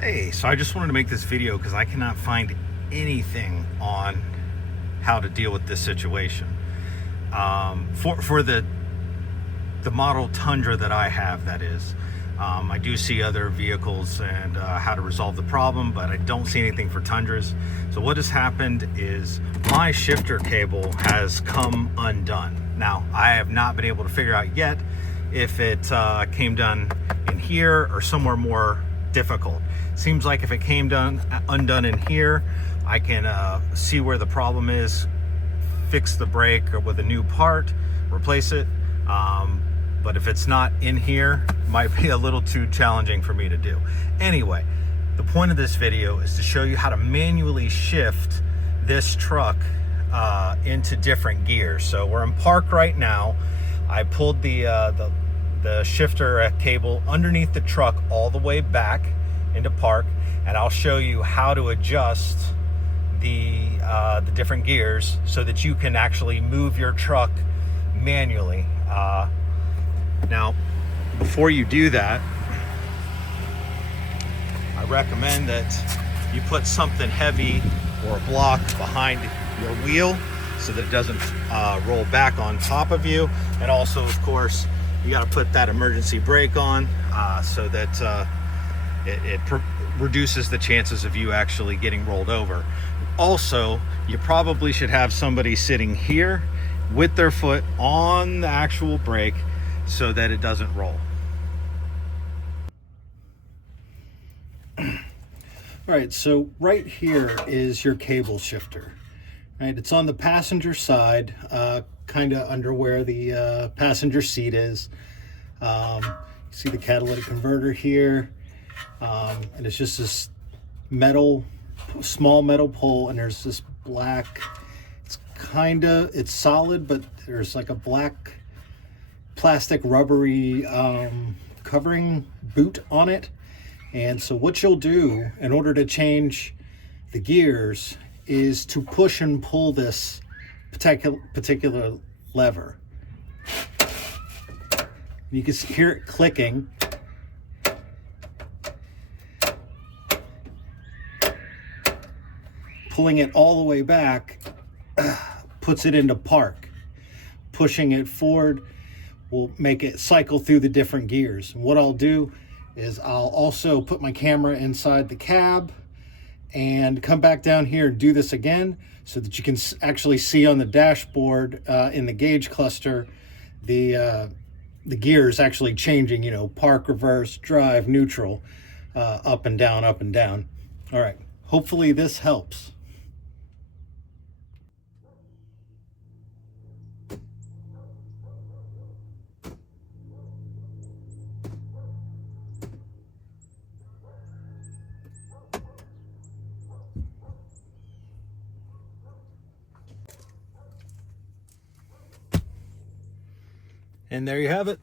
Hey, so I just wanted to make this video because I cannot find anything on how to deal with this situation. For the model Tundra that I have, that is. I do see other vehicles and how to resolve the problem, but I don't see anything for Tundras. So what has happened is my shifter cable has come undone. Now, I have not been able to figure out yet if it came done in here or somewhere more difficult. Seems like if it came undone in here, I can see where the problem is, fix the brake with a new part, replace it. But if it's not in here, it might be a little too challenging for me to do. Anyway, the point of this video is to show you how to manually shift this truck into different gears. So we're in park right now. I pulled the shifter cable underneath the truck all the way back into park, and I'll show you how to adjust the different gears so that you can actually move your truck manually. Now, before you do that, I recommend that you put something heavy or a block behind your wheel so that it doesn't roll back on top of you. And also, of course, you got to put that emergency brake on so that it reduces the chances of you actually getting rolled over. Also, you probably should have somebody sitting here with their foot on the actual brake so that it doesn't roll. All right, so right here is your cable shifter. Right, it's on the passenger side, kind of under where the passenger seat is. You see the catalytic converter here, and it's just this small metal pole, and there's this black, it's solid, but there's like a black plastic rubbery covering boot on it. And so what you'll do in order to change the gears is to push and pull this particular lever. You can hear it clicking. Pulling it all the way back puts it into park. Pushing it forward will make it cycle through the different gears. And what I'll do is I'll also put my camera inside the cab and come back down here and do this again so that you can actually see on the dashboard in the gauge cluster the gears actually changing, you know, park, reverse, drive, neutral, up and down, up and down. All right, hopefully this helps. And there you have it.